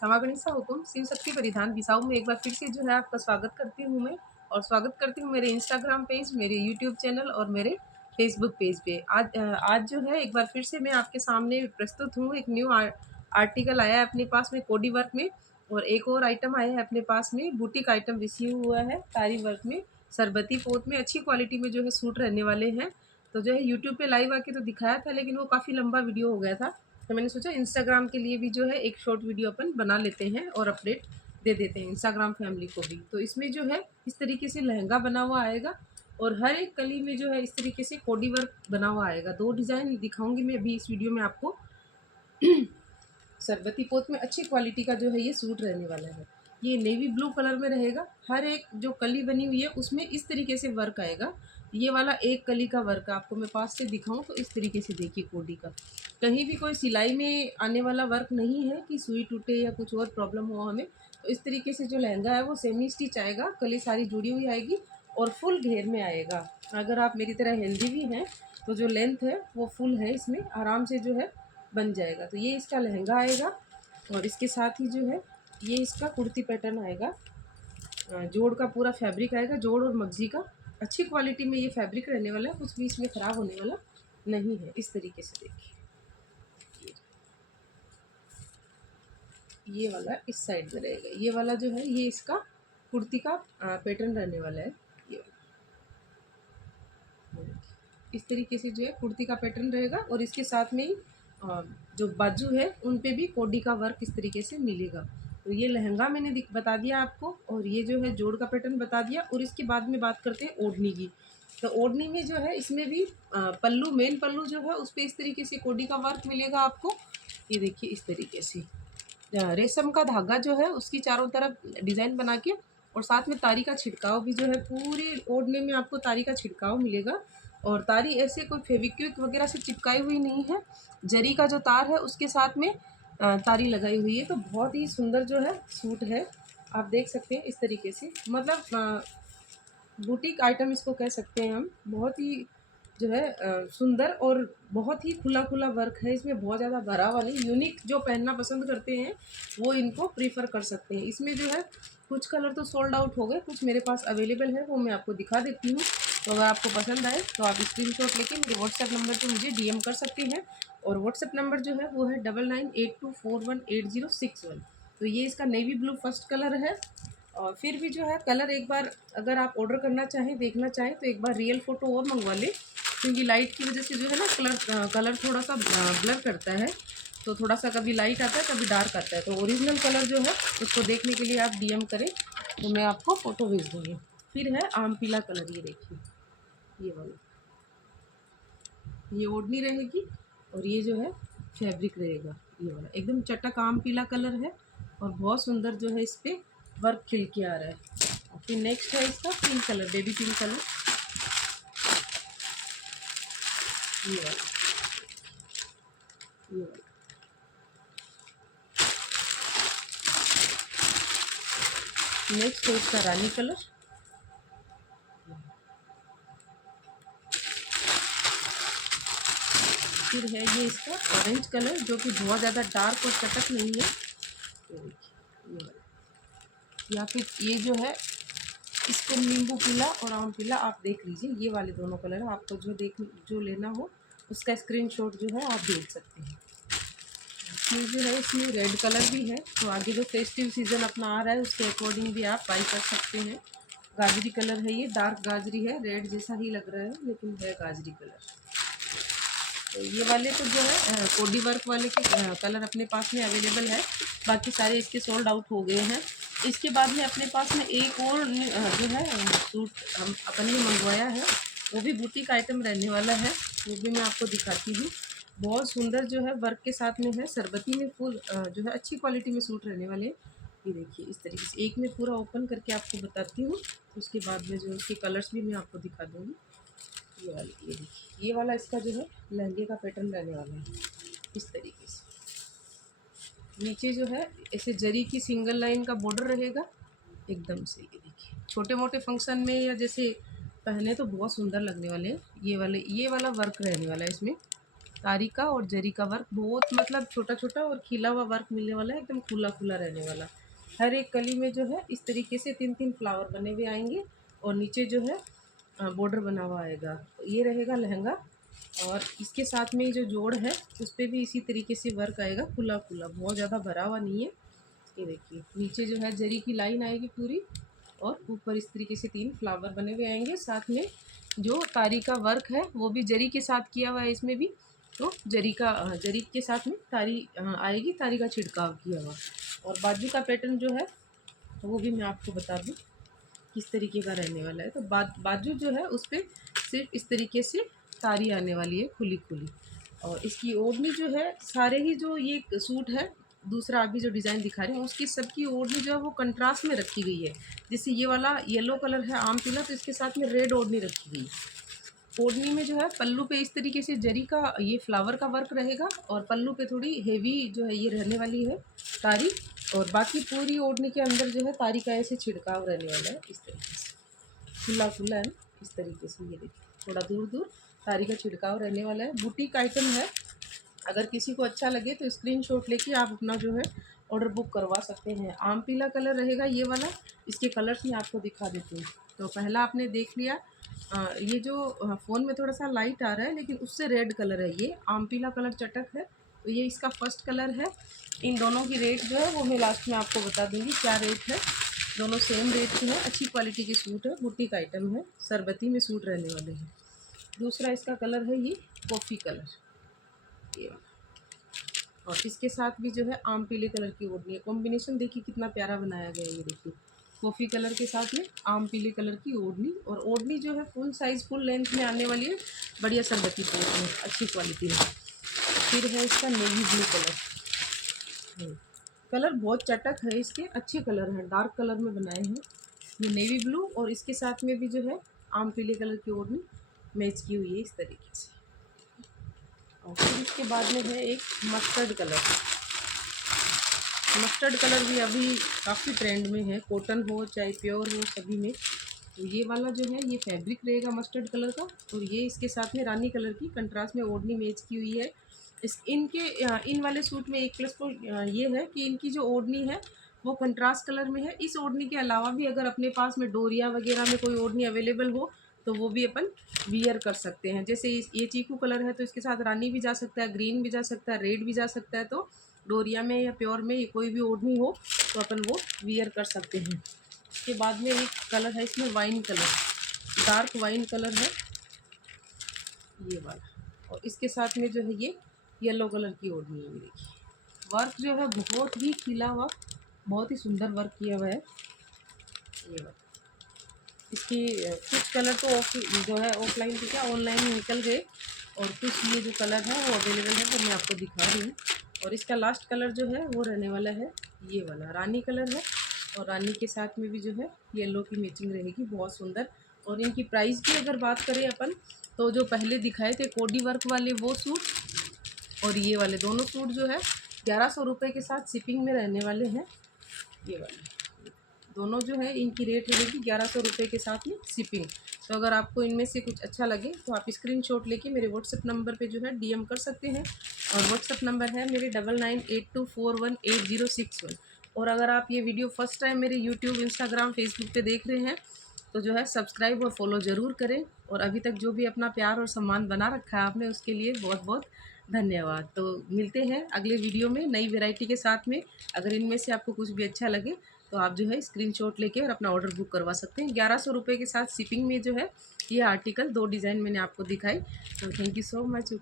क्षमा गणिसा हुकुम शिव शक्ति परिधान बिसाऊ में एक बार फिर से जो है आपका स्वागत करती हूँ मैं। और स्वागत करती हूँ मेरे इंस्टाग्राम पेज, मेरे यूट्यूब चैनल और मेरे फेसबुक पेज पे। आज जो है एक बार फिर से मैं आपके सामने प्रस्तुत हूँ। एक न्यू आर्टिकल आया है अपने पास में कोडी वर्क में, और एक और आइटम आया है अपने पास में बुटीक आइटम रिसीव हुआ है तारी वर्क में, सरबती पोत में, अच्छी क्वालिटी में जो है सूट रहने वाले हैं। तो जो है यूट्यूब पे लाइव आके तो दिखाया था, लेकिन वो काफ़ी लंबा वीडियो हो गया था, तो मैंने सोचा इंस्टाग्राम के लिए भी जो है एक शॉर्ट वीडियो अपन बना लेते हैं और अपडेट दे देते हैं इंस्टाग्राम फैमिली को भी। तो इसमें जो है इस तरीके से लहंगा बना हुआ आएगा, और हर एक कली में जो है इस तरीके से कोडी वर्क बना हुआ आएगा। 2 डिज़ाइन दिखाऊंगी मैं अभी इस वीडियो में आपको। सरबती पोत में अच्छी क्वालिटी का जो है ये सूट रहने वाला है। ये नेवी ब्लू कलर में रहेगा। हर एक जो कली बनी हुई है उसमें इस तरीके से वर्क आएगा। ये वाला एक कली का वर्क आपको मैं पास से दिखाऊं तो इस तरीके से देखिए कोडी का। कहीं भी कोई सिलाई में आने वाला वर्क नहीं है कि सुई टूटे या कुछ और प्रॉब्लम हो हमें। तो इस तरीके से जो लहंगा है वो सेमी स्टिच आएगा, कली सारी जुड़ी हुई आएगी और फुल घेर में आएगा। अगर आप मेरी तरह हेल्दी भी हैं तो जो लेंथ है वो फुल है, इसमें आराम से जो है बन जाएगा। तो ये इसका लहंगा आएगा, और इसके साथ ही जो है ये इसका कुर्ती पैटर्न आएगा। जोड़ का पूरा फैब्रिक आएगा, जोड़ और मगजी का। अच्छी क्वालिटी में ये फैब्रिक रहने वाला है, कुछ भी इसमें ख़राब होने वाला नहीं है। इस तरीके से देखिए, ये वाला इस साइड में रहेगा। ये वाला जो है ये इसका कुर्ती का पैटर्न रहने वाला है। ये इस तरीके से जो है कुर्ती का पैटर्न रहेगा, और इसके साथ में ही जो बाजू है उन पे भी कोडी का वर्क इस तरीके से मिलेगा। तो ये लहंगा मैंने बता दिया आपको, और ये जो है जोड़ का पैटर्न बता दिया। और इसके बाद में बात करते हैं ओढ़नी की। तो ओढ़नी में जो है इसमें भी पल्लू, मेन पल्लू जो है उस पर इस तरीके से कोडी का वर्क मिलेगा आपको। ये देखिए इस तरीके से रेशम का धागा जो है उसकी चारों तरफ डिज़ाइन बना के, और साथ में तारी का छिड़काव भी जो है पूरी ओढ़ने में आपको तारी का छिड़काव मिलेगा। और तारी ऐसे कोई फेविक्विक वगैरह से चिपकाई हुई नहीं है, जरी का जो तार है उसके साथ में तारी लगाई हुई है। तो बहुत ही सुंदर जो है सूट है, आप देख सकते हैं इस तरीके से। मतलब बुटीक आइटम इसको कह सकते हैं हम। बहुत ही जो है सुंदर, और बहुत ही खुला खुला वर्क है इसमें, बहुत ज़्यादा भरा हुआ नहीं। यूनिक जो पहनना पसंद करते हैं वो इनको प्रीफर कर सकते हैं। इसमें जो है कुछ कलर तो सोल्ड आउट हो गए, कुछ मेरे पास अवेलेबल है, वो मैं आपको दिखा देती हूँ। तो अगर आपको पसंद आए तो आप स्क्रीनशॉट लेके मेरे व्हाट्सएप नंबर पे मुझे डीएम कर सकती हैं। और व्हाट्सएप नंबर जो है वो है 9982418061। तो ये इसका नेवी ब्लू फर्स्ट कलर है। और फिर भी जो है कलर एक बार अगर आप ऑर्डर करना चाहें, देखना चाहें, तो एक बार रियल फ़ोटो और मंगवा लें, क्योंकि लाइट की वजह से जो है ना कलर थोड़ा सा ब्लर करता है। तो थोड़ा सा कभी लाइट आता है कभी डार्क आता है। तो ओरिजिनल कलर जो है उसको देखने के लिए आप डीएम करें तो मैं आपको फ़ोटो भेज दूँगी। फिर है आम पीला कलर, ये देखिए ये वाला, ये ओढ़नी रहेगी और ये जो है फैब्रिक रहेगा। ये वाला एकदम चटक आम पीला कलर है, और बहुत सुंदर जो है इस पर वर्क खिल के आ रहा है। और फिर नेक्स्ट है इसका pink colour, baby pink colour, ये वाला, ये वाला। नेक्स्ट है इसका रानी कलर, फिर है ये इसका ऑरेंज कलर जो कि बहुत ज़्यादा डार्क और चटक नहीं है। ये देखिए ये वाला, या फिर ये जो है इसको नींबू पीला और आम पीला आप देख लीजिए। ये वाले दोनों कलर आपको जो लेना हो उसका स्क्रीनशॉट जो है आप भेज सकते हैं। ये जो है इसमें रेड कलर भी है, तो आगे जो फेस्टिव सीज़न अपना आ रहा है उसके अकॉर्डिंग भी आप बाई कर सकते हैं। गाजरी कलर है, ये डार्क गाजरी है, रेड जैसा ही लग रहा है लेकिन है गाजरी कलर। तो ये वाले तो जो है कोडी वर्क वाले के कलर अपने पास में अवेलेबल है, बाकी सारे इसके सोल्ड आउट हो गए हैं। इसके बाद में अपने पास में एक और जो है सूट हम अपन ने मंगवाया है, वो भी बुटीक आइटम रहने वाला है, वो भी मैं आपको दिखाती हूँ। बहुत सुंदर जो है वर्क के साथ में है, सरबती में फुल जो है अच्छी क्वालिटी में सूट रहने वाले। ये देखिए इस तरीके से एक में पूरा ओपन करके आपको बताती हूँ, उसके बाद में जो इसके कलर्स भी मैं आपको दिखा दूँगी। ये वाली, ये देखिए ये वाला इसका जो है लहंगे का पैटर्न रहने वाला है इस तरीके से। नीचे जो है ऐसे जरी की सिंगल लाइन का बॉर्डर रहेगा एकदम से। ये देखिए छोटे मोटे फंक्शन में या जैसे पहने तो बहुत सुंदर लगने वाले हैं। ये वाला वर्क रहने वाला है इसमें। तारी का और जरी का वर्क बहुत मतलब छोटा छोटा और खिला हुआ वर्क मिलने वाला है, एकदम खुला खुला रहने वाला। हर एक कली में जो है इस तरीके से 3-3 फ्लावर बने हुए आएंगे और नीचे जो है बॉर्डर बना हुआ आएगा। ये रहेगा लहंगा और इसके साथ में जो जोड़ है उस पर भी इसी तरीके से वर्क आएगा, खुला खुला, बहुत ज़्यादा भरा हुआ नहीं है। ये देखिए नीचे जो है जरी की लाइन आएगी पूरी और ऊपर इस तरीके से 3 फ्लावर बने हुए आएंगे। साथ में जो तारी का वर्क है वो भी जरी के साथ किया हुआ है इसमें भी, तो जरी के साथ में तारी आएगी, तारी का छिड़काव किया हुआ। और बाजू का पैटर्न जो है वो भी मैं आपको बता दूं किस तरीके का रहने वाला है। तो बाजू जो है उस पर सिर्फ इस तरीके से तारी आने वाली है खुली खुली। और इसकी ओढ़नी जो है सारे ही जो ये सूट है दूसरा अभी जो डिज़ाइन दिखा रही हूँ उसकी सबकी ओढ़नी जो है वो कंट्रास्ट में रखी गई है। जैसे ये वाला येलो कलर है आम पीला, तो इसके साथ में रेड ओढ़नी रखी गई। ओढ़नी में जो है पल्लू पे इस तरीके से जरी का ये फ्लावर का वर्क रहेगा और पल्लू पे थोड़ी हेवी जो है ये रहने वाली है तारी। और बाकी पूरी ओढ़नी के अंदर जो है तारी का ऐसे छिड़काव रहने वाला है, इस तरीके से खुला खुला है ना, इस तरीके से। ये देखिए थोड़ा दूर दूर तारी का छिड़काव रहने वाला है। बुटीक आइटम है, अगर किसी को अच्छा लगे तो स्क्रीनशॉट लेके आप अपना जो है ऑर्डर बुक करवा सकते हैं। आम पीला कलर रहेगा ये वाला, इसके कलर्स मैं आपको दिखा देती हूँ। तो पहला आपने देख लिया, ये जो फ़ोन में थोड़ा सा लाइट आ रहा है लेकिन उससे रेड कलर है, ये आम पीला कलर चटक है, तो ये इसका फर्स्ट कलर है। इन दोनों की रेट जो है वो मैं लास्ट में आपको बता दूँगी क्या रेट है। दोनों सेम रेट के हैं, अच्छी क्वालिटी के सूट है, बुटीक आइटम है, सरबती में सूट रहने वाले हैं। दूसरा इसका कलर है ये कॉफ़ी कलर, ये और इसके साथ भी जो है आम पीले कलर की ओढ़नी है। कॉम्बिनेशन देखिए कितना प्यारा बनाया गया है। ये देखिए कॉफ़ी कलर के साथ में आम पीले कलर की ओढ़नी, और ओढ़नी जो है फुल साइज़ फुल लेंथ में आने वाली है, बढ़िया सरबती पोत में, अच्छी क्वालिटी है। फिर है इसका नेवी ब्लू कलर, कलर बहुत चटक है इसके, अच्छे कलर हैं, डार्क कलर में बनाए हैं ये नेवी ब्लू, और इसके साथ में भी जो है आम पीले कलर की ओढ़नी मैच की हुई है इस तरीके से। और फिर इसके बाद में है एक मस्टर्ड कलर। मस्टर्ड कलर भी अभी काफ़ी ट्रेंड में है, कॉटन हो चाहे प्योर हो सभी में। तो ये वाला जो है ये फैब्रिक रहेगा मस्टर्ड कलर का, और ये इसके साथ में रानी कलर की कंट्रास्ट में ओढ़नी मैच की हुई है। इन वाले सूट में एक प्लस पॉइंट ये है कि इनकी जो ओढ़नी है वो कंट्रास्ट कलर में है। इस ओढ़नी के अलावा भी अगर अपने पास में डोरिया वगैरह में कोई ओढ़नी अवेलेबल हो तो वो भी अपन वियर कर सकते हैं। जैसे ये चीकू कलर है तो इसके साथ रानी भी जा सकता है, ग्रीन भी जा सकता है, रेड भी जा सकता है। तो डोरिया में या प्योर में कोई भी ओढ़नी हो तो अपन वो वियर कर सकते हैं। उसके बाद में एक कलर है इसमें wine colour, dark wine colour है ये वाला, और इसके साथ में जो है ये येलो कलर की ओढ़नी है। देखिए वर्क जो है बहुत ही खिला हुआ, बहुत ही सुंदर वर्क किया हुआ है ये वाला। इसकी कुछ कलर तो जो है ऑफलाइन थी क्या ऑनलाइन निकल गए, और कुछ ये जो कलर है वो अवेलेबल है तो मैं आपको दिखा रही हूँ। और इसका लास्ट कलर जो है वो रहने वाला है ये वाला, रानी कलर है, और रानी के साथ में भी जो है येलो की मैचिंग रहेगी, बहुत सुंदर। और इनकी प्राइस की अगर बात करें अपन तो जो पहले दिखाए थे कोडी वर्क वाले वो सूट और ये वाले दोनों सूट जो है 1100 रुपये के साथ शिपिंग में रहने वाले हैं। ये वाले दोनों जो है इनकी रेट रहेगी 1100 रुपये के साथ में शिपिंग। तो अगर आपको इनमें से कुछ अच्छा लगे तो आप स्क्रीनशॉट लेके मेरे व्हाट्सएप नंबर पे जो है डीएम कर सकते हैं, और व्हाट्सएप नंबर है मेरे 9982418061। और अगर आप ये वीडियो फर्स्ट टाइम मेरे यूट्यूब, इंस्टाग्राम, फेसबुक पे देख रहे हैं तो जो है सब्सक्राइब और फॉलो ज़रूर करें। और अभी तक जो भी अपना प्यार और सम्मान बना रखा है आपने उसके लिए बहुत बहुत धन्यवाद। तो मिलते हैं अगले वीडियो में नई वैरायटी के साथ में। अगर इनमें से आपको कुछ भी अच्छा लगे तो आप जो है स्क्रीनशॉट लेके और अपना ऑर्डर बुक करवा सकते हैं। 1100 रुपये के साथ शिपिंग में जो है ये आर्टिकल 2 डिज़ाइन मैंने आपको दिखाई। तो थैंक यू सो मच।